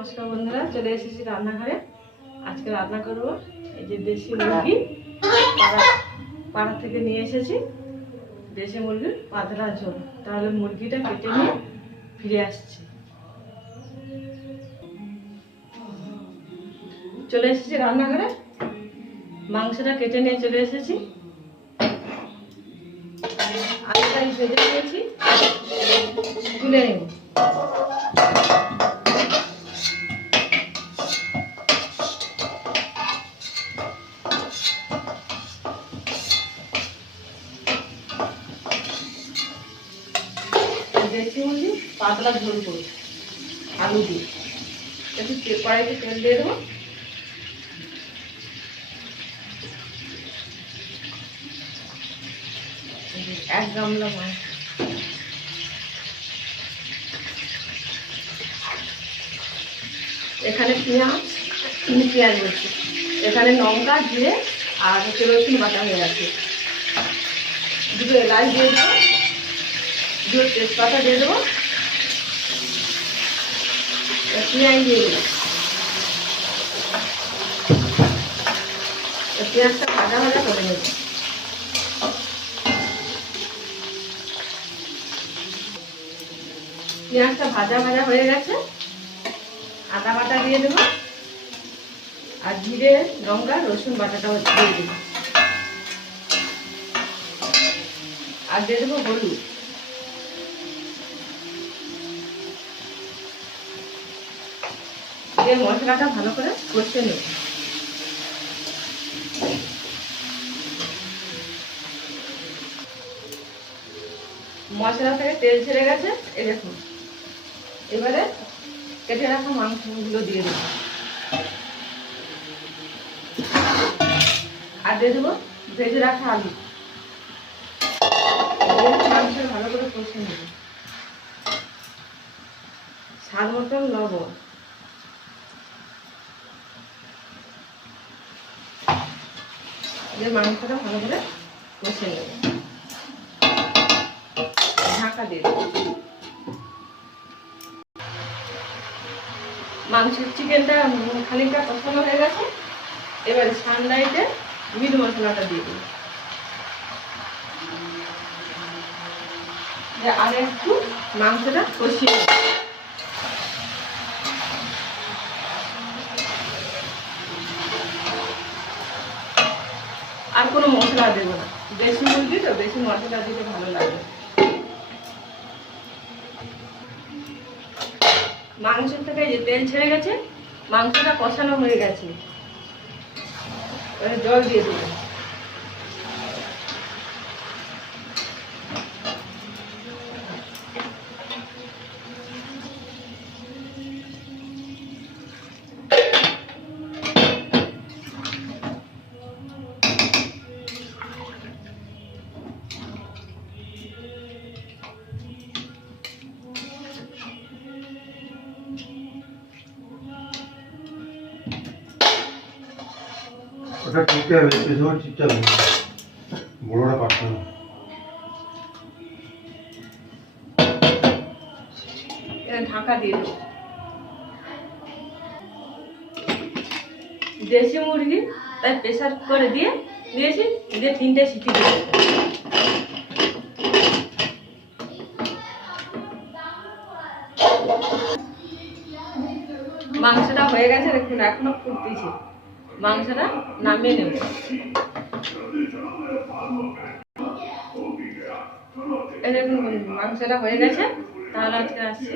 নমস্কার বন্ধুরা, চলে এসেছি রান্নাঘরে। আজকে রান্না করব এই যে দেশি মুরগি, পাড়া থেকে নিয়ে এসেছি। দেশি মুরগির পাতলা ঝোল। তাহলে মুরগিটা কেটে নিয়ে ফিরে আসছি। চলে এসেছি রান্নাঘরে, মাংসটা কেটে নিয়ে চলে এসেছি। আলুটা ভেজে নিয়েছি, তুলে নেব। দেশি মুরগি পাতলা ঝোল করব আলু দিয়ে। একটু কড়াইতে তেল দিয়ে দেবো। এক গামলা মাছ, এখানে পেঁয়াজ বলছি, এখানে লঙ্কা জিরে আর রসুন বাটা হয়ে আছে। দুটো এলাচ দিয়ে দেবো, দুটো তেজপাতা দিয়ে দেবো, পেঁয়াজ দিয়ে দেবো। পেঁয়াজটা ভাজা ভাজা করে নেব। পেঁয়াজটা ভাজা ভাজা হয়ে গেছে, আদা বাটা দিয়ে দেবো আর জিরে লঙ্কা রসুন বাটাটা দিয়ে দেবো। আর দিয়ে দেবো হলুদ। দিয়ে মশলাটা ভালো করে কষে নেব। মশলা থেকে তেল ছেড়ে গেছে, এই দেখুন। এবারে কেটে রাখা মাংসগুলো দিয়ে দেবো আর দিয়ে দেবো ভেজে রাখা আলু। মাংসটা ভালো করে কষে নেব। স্বাদ মতন লবণ, দিয়ে মাংসটা ভালো করে কষে নেব। ঢাকা দিয়ে দেবো। মাংসের চিকেনটা খানিকটা কষানো হয়ে গেছে। এবারে সানলাইটে মিট মশলাটা দিয়ে দেবো। আর একটু মাংসটা কষিয়ে নেব। আর কোনো মশলা দেবো না, বেশি মুরগি তো বেশি মশলা দিতে ভালো লাগে। মাংস থেকে যে তেল ছেড়ে গেছে, মাংসটা কষানো হয়ে গেছে। জল দিয়ে দেবো। ওটা টুকে হবে, পেছনে চিপটা হবে, বড়টা পারছে না। ঢাকা দিয়ে দেবো। দেশি মুরগি তাই প্রেসার করে দিয়েছি, দিয়ে 3টে সিটি দিয়ে দেবো। মাংসটা হয়ে গেছে, দেখুন এখনো ফুটতেছে। মাংসটা নামিয়ে নেব। এই দেখুন মাংসটা হয়ে গেছে। তাহলে আজকে আসছি।